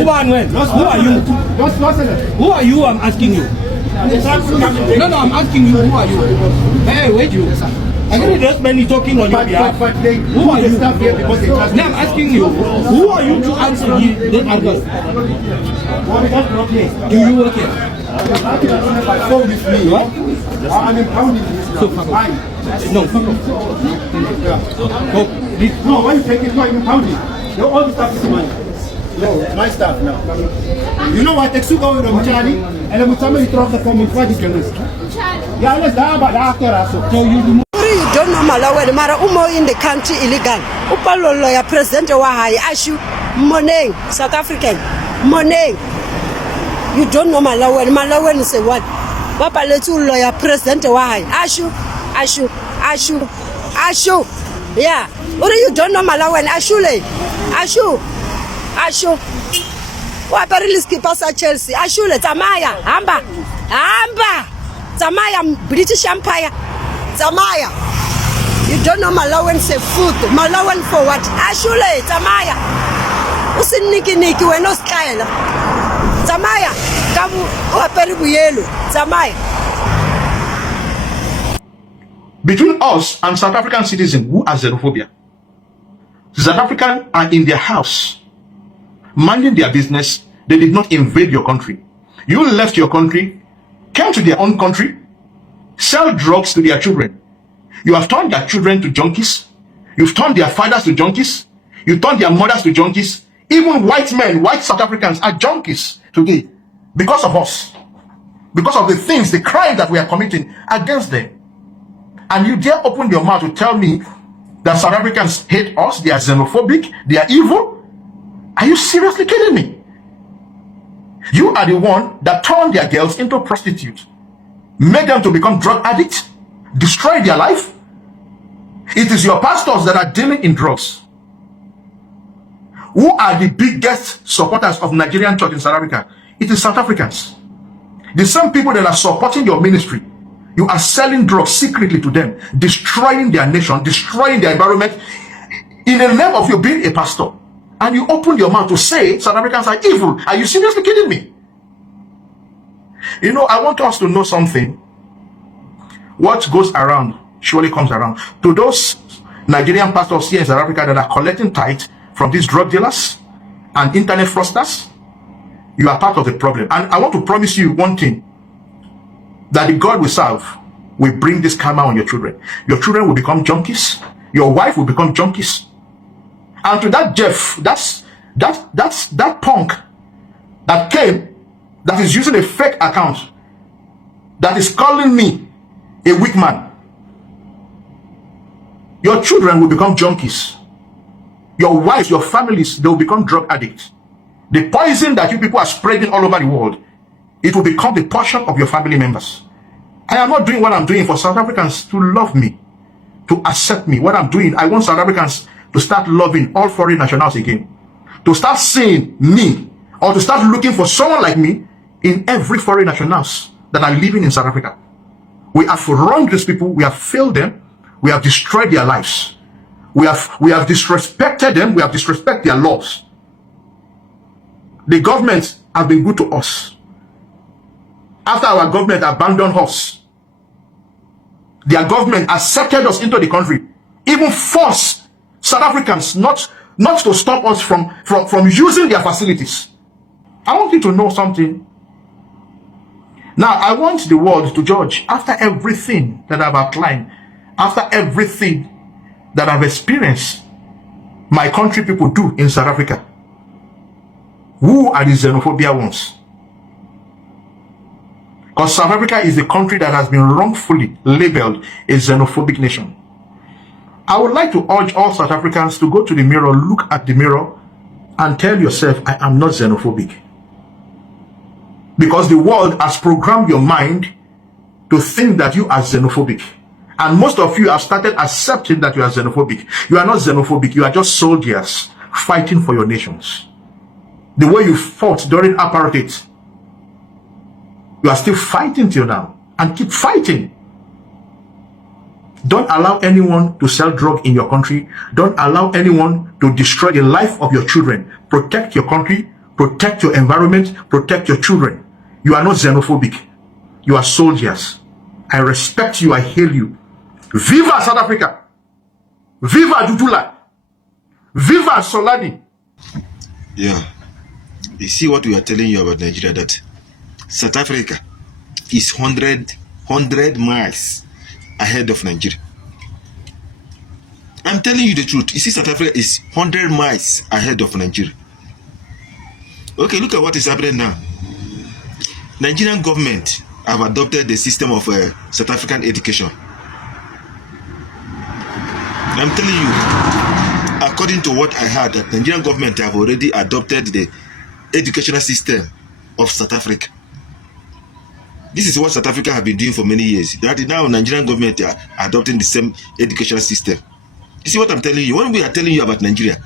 Who are you? Who are you? I'm asking you. No, I'm asking you. Who are you? Hey, wait you. I think there's many talking on your behalf. Who are you? Now I'm asking you. Who are you to answer the answers? Do you work here? What? I'm impounding this now. So fuck off. No, fuck off. No, why you take it? No, I'm impounding. All the stuff is mine. No, my stuff now. You know what? Take over the Charlie, and I'm somebody throw the phone with what you can do. Yeah, let's die about after. So you don't know Malawi, mara umo in the country illegal. Upalo lawyer president wa hai ashu money South African money. You don't know Malawi. Malawi say what? Papa letu lawyer president wa hai ashu. Yeah. What you don't know Malawi ashule. Ashu. Wa Paris pasa Chelsea. Ashule Tamaya. Hamba. Tamaya British Empire. Tamaya. You don't know Malawi say food. Malawi for what? Ashule, Tamaya. Usiniki we no style. Tamaya. Kamu waperibu yelo. Tamaya. Between us and South African citizens who are xenophobia, South Africans are in their house, minding their business. They did not invade your country. You left your country, came to their own country, sell drugs to their children. You have turned their children to junkies. You've turned their fathers to junkies. You've turned their mothers to junkies. Even white men, white South Africans are junkies today because of us. Because of the things, the crime that we are committing against them. And you dare open your mouth to tell me that South Africans hate us, they are xenophobic, they are evil? Are you seriously kidding me? You are the one that turned their girls into prostitutes, made them to become drug addicts, destroy their life. It is your pastors that are dealing in drugs. Who are the biggest supporters of Nigerian church in South Africa? It is South Africans. The same people that are supporting your ministry. You are selling drugs secretly to them, destroying their nation, destroying their environment in the name of you being a pastor. And you open your mouth to say South Africans are evil. Are you seriously kidding me? You know, I want us to know something. What goes around surely comes around. To those Nigerian pastors here in South Africa that are collecting tithe from these drug dealers and internet fraudsters, you are part of the problem. And I want to promise you one thing, that the God we serve will bring this karma on your children. Your children will become junkies. Your wife will become junkies. And to that Jeff, that punk that came, that is using a fake account, that is calling me a weak man. Your children will become junkies. Your wives, your families, they will become drug addicts. The poison that you people are spreading all over the world, it will become the portion of your family members. I am not doing what I'm doing for South Africans to love me, to accept me. What I'm doing, I want South Africans to start loving all foreign nationals again, to start seeing me, or to start looking for someone like me in every foreign nationals that are living in South Africa. We have wronged these people, we have failed them, we have destroyed their lives, we have disrespected them, we have disrespected their laws. The government have been good to us. After our government abandoned us, their government accepted us into the country, even forced South Africans not to stop us from using their facilities. I want you to know something. Now, I want the world to judge after everything that I've outlined, after everything that I've experienced my country people do in South Africa. Who are the xenophobia ones? Because South Africa is a country that has been wrongfully labeled a xenophobic nation. I would like to urge all South Africans to go to the mirror, look at the mirror, and tell yourself, I am not xenophobic. Because the world has programmed your mind to think that you are xenophobic. And most of you have started accepting that you are xenophobic. You are not xenophobic, you are just soldiers fighting for your nations. The way you fought during apartheid, you are still fighting till now, and keep fighting. Don't allow anyone to sell drugs in your country. Don't allow anyone to destroy the life of your children. Protect your country, Protect your environment, protect your children. You are not xenophobic. You are soldiers. I respect you, I hail you. Viva South Africa! Viva Dudula! Viva Solani! Yeah. You see what we are telling you about Nigeria, that South Africa is 100 miles ahead of Nigeria. I'm telling you the truth. You see, South Africa is 100 miles ahead of Nigeria. Okay, look at what is happening now. Nigerian government have adopted the system of South African education. I'm telling you, according to what I heard, that Nigerian government have already adopted the educational system of South Africa. This is what South Africa have been doing for many years. That now Nigerian government are adopting the same educational system. You see what I'm telling you? When we are telling you about Nigeria,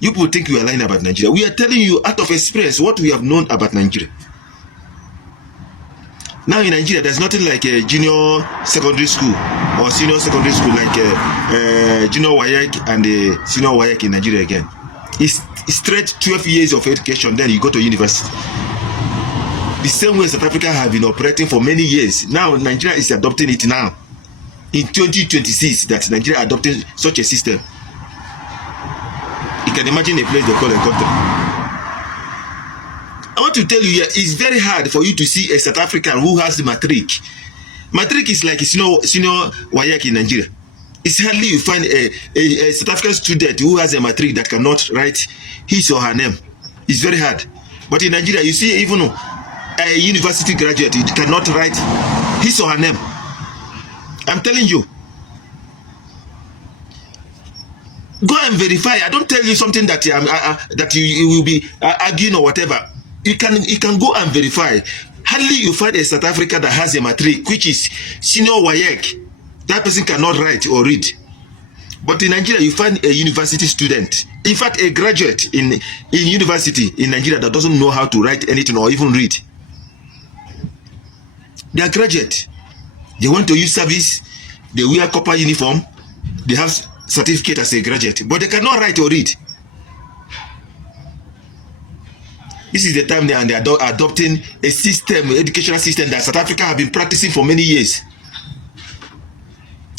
you people think we are lying about Nigeria. We are telling you out of experience what we have known about Nigeria. Now in Nigeria, there's nothing like a junior secondary school or senior secondary school like junior WAEC and a senior WAEC in Nigeria again. It's straight 12 years of education, then you go to university. The same way South Africa have been operating for many years. Now Nigeria is adopting it now. In 2026, that Nigeria adopting such a system. You can imagine a place they call a country. I want to tell you here, it's very hard for you to see a South African who has the matric. Matric is like a senior WAEC in Nigeria. It's hardly you find a South African student who has a matric that cannot write his or her name. It's very hard. But in Nigeria, you see even a university graduate, he cannot write his or her name. I'm telling you. Go and verify. I don't tell you something that that you will be arguing or whatever. You can go and verify. Hardly you find a South Africa that has a matric, which is senior WAEC. That person cannot write or read. But in Nigeria, you find a university student, in fact, a graduate in university in Nigeria that doesn't know how to write anything or even read. They are graduate. They want to use service. They wear copper uniform. They have certificate as a graduate, but they cannot write or read. This is the time they are adopting a system, educational system that South Africa have been practicing for many years.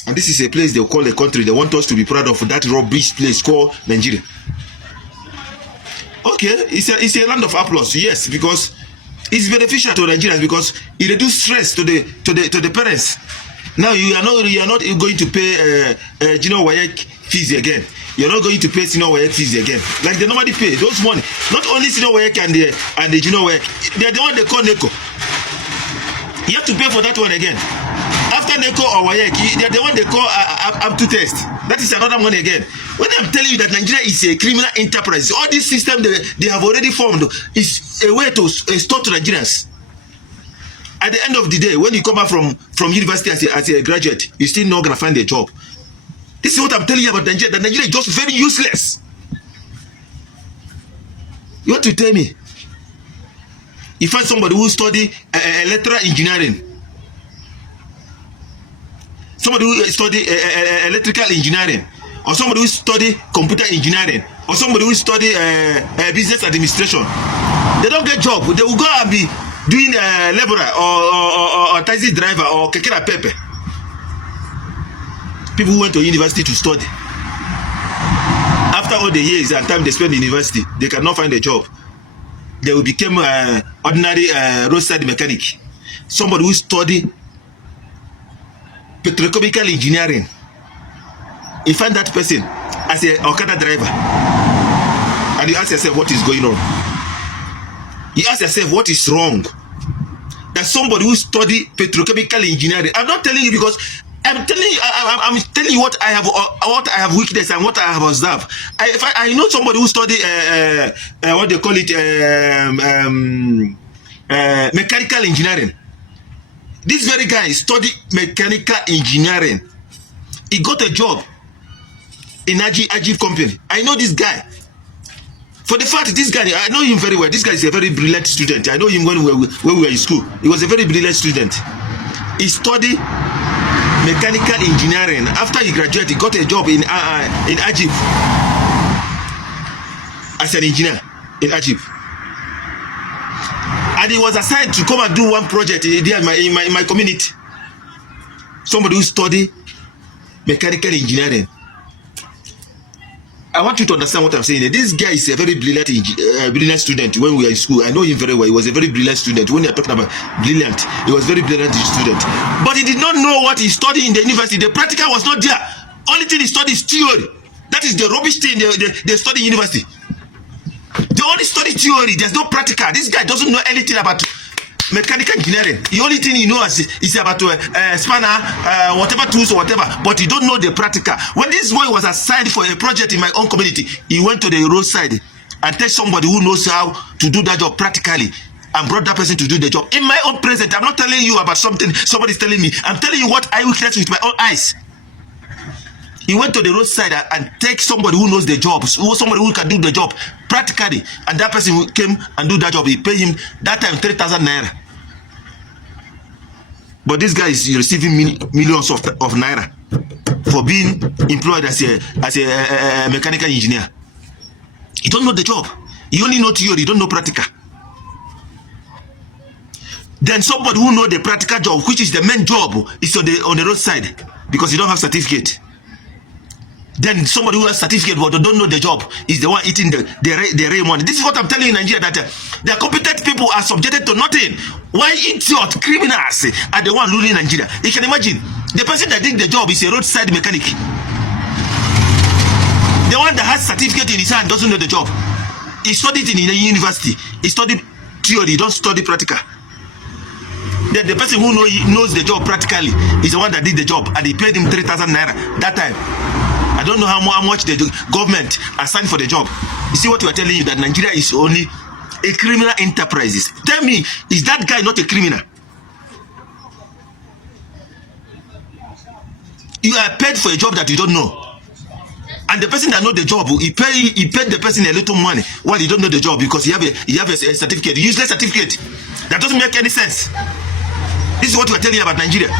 And this is a place they call a country. They want us to be proud of that rubbish place called Nigeria. Okay, it's a land of applause, yes, because it's beneficial to Nigerians because it reduces stress to the parents. Now you are not going to pay junior WAEC fees again. You're not going to pay senior WAEC fees again, like they normally pay. Those money, not only senior WAEC and the junior WAEC, they're the one they call NECO. You have to pay for that one again. After NECO or WAEC, they're the one they call up-to test. That is another money again. When I'm telling you that Nigeria is a criminal enterprise, all this system they have already formed is a way to stop to Nigerians. At the end of the day, when you come back from university as a graduate, you're still not going to find a job. This is what I'm telling you about Nigeria, that Nigeria is just very useless. You want to tell me? You find somebody who study electrical engineering, somebody who study electrical engineering, or somebody who study computer engineering, or somebody who study business administration. They don't get job. They will go and be doing laborer or taxi driver or kekera pepe. People who went to university to study, after all the years and time they spend in university, they cannot find a job. They will become ordinary roadside mechanic. Somebody who study petrochemical engineering, you find that person as a Okada driver, and you ask yourself what is going on. You ask yourself what is wrong. That somebody who study petrochemical engineering. I'm not telling you because I'm telling you what I have weakness and what I have observed. I know somebody who study what they call it mechanical engineering. This very guy studied mechanical engineering. He got a job in Ajib company. I know this guy. For the fact, this guy, I know him very well. This guy is a very brilliant student. I know him when we were in school. He was a very brilliant student. He studied mechanical engineering. After he graduated, he got a job in Ajib as an engineer in Ajib. And he was assigned to come and do one project there in my community. Somebody who study mechanical engineering. I want you to understand what I'm saying. This guy is a very brilliant student. When we were in school, I know him very well. He was a very brilliant student. When you're talking about brilliant, he was very brilliant student. But he did not know what he studied in the university. The practical was not there. Only thing he studied is theory. That is the rubbish thing they study in university. They only study theory. There's no practical. This guy doesn't know anything about mechanical engineering. The only thing he knows is about spanner, whatever tools or whatever, but he don't know the practical. When this boy was assigned for a project in my own community, he went to the roadside and tell somebody who knows how to do that job practically and brought that person to do the job. In my own presence, I'm not telling you about something somebody's telling me. I'm telling you what I witnessed with my own eyes. He went to the roadside and take somebody who knows the job, somebody who can do the job practically, and that person came and do that job. He paid him that time 3,000 naira. But this guy is receiving millions of naira for being employed as a mechanical engineer. He don't know the job. He only know theory. He don't know practical. Then somebody who know the practical job, which is the main job, is on the roadside because he don't have certificate. Then somebody who has certificate but don't know the job is the one eating the real money. This is what I'm telling you in Nigeria, that the competent people are subjected to nothing. Why idiot criminals are the one ruling Nigeria? You can imagine the person that did the job is a roadside mechanic. The one that has certificate in his hand doesn't know the job. He studied in a university. He studied theory. He don't study practical. Then the person who knows the job practically is the one that did the job, and he paid him 3,000 naira that time. I don't know how much the government assigned for the job. You see what we are telling you, that Nigeria is only a criminal enterprise. Tell me, is that guy not a criminal? You are paid for a job that you don't know. And the person that knows the job, he paid the person a little money while he don't know the job because he have a certificate, useless certificate. That doesn't make any sense. This is what we are telling you about Nigeria.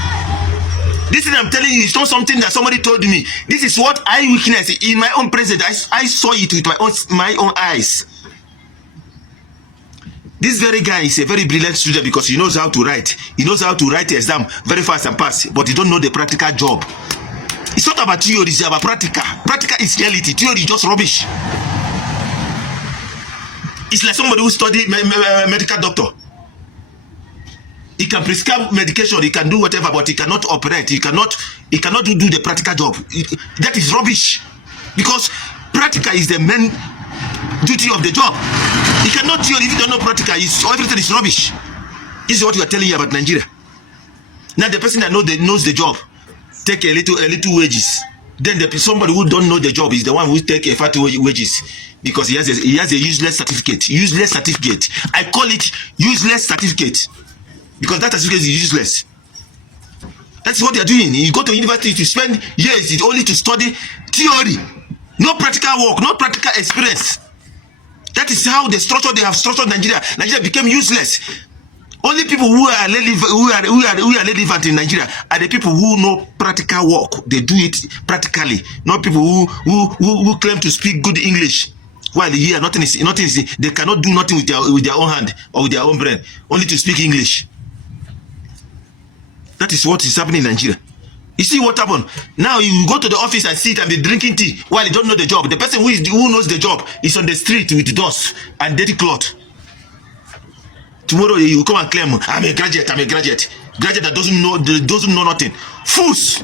This thing I'm telling you is not something that somebody told me. This is what I witnessed in my own presence. I saw it with my own eyes. This very guy is a very brilliant student because he knows how to write. He knows how to write the exam very fast and pass, but he don't know the practical job. It's not about theory, it's about practical. Practical is reality. Theory is just rubbish. It's like somebody who studied medical doctor. He can prescribe medication, he can do whatever, but he cannot operate. He cannot do the practical job. That is rubbish. Because practical is the main duty of the job. You cannot theory if you don't know practical. Everything is rubbish. This is what we are telling you about Nigeria. Now the person that knows the job take a little wages. Then somebody who don't know the job is the one who take a fat wages because he has a useless certificate. Useless certificate. I call it useless certificate. Because that certificate is useless. That's what they are doing. You go to university to spend years only to study theory. No practical work, no practical experience. That is how they have structured Nigeria. Nigeria became useless. Only people who are relevant in Nigeria are the people who know practical work. They do it practically. Not people who claim to speak good English. While here nothing is they cannot do nothing with their own hand or with their own brain. Only to speak English. That is what is happening in Nigeria. You see what happened? Now you go to the office and sit and be drinking tea while you don't know the job. The person who knows the job is on the street with dust and dirty cloth. Tomorrow you come and claim, I'm a graduate. Graduate that doesn't know nothing. Fools!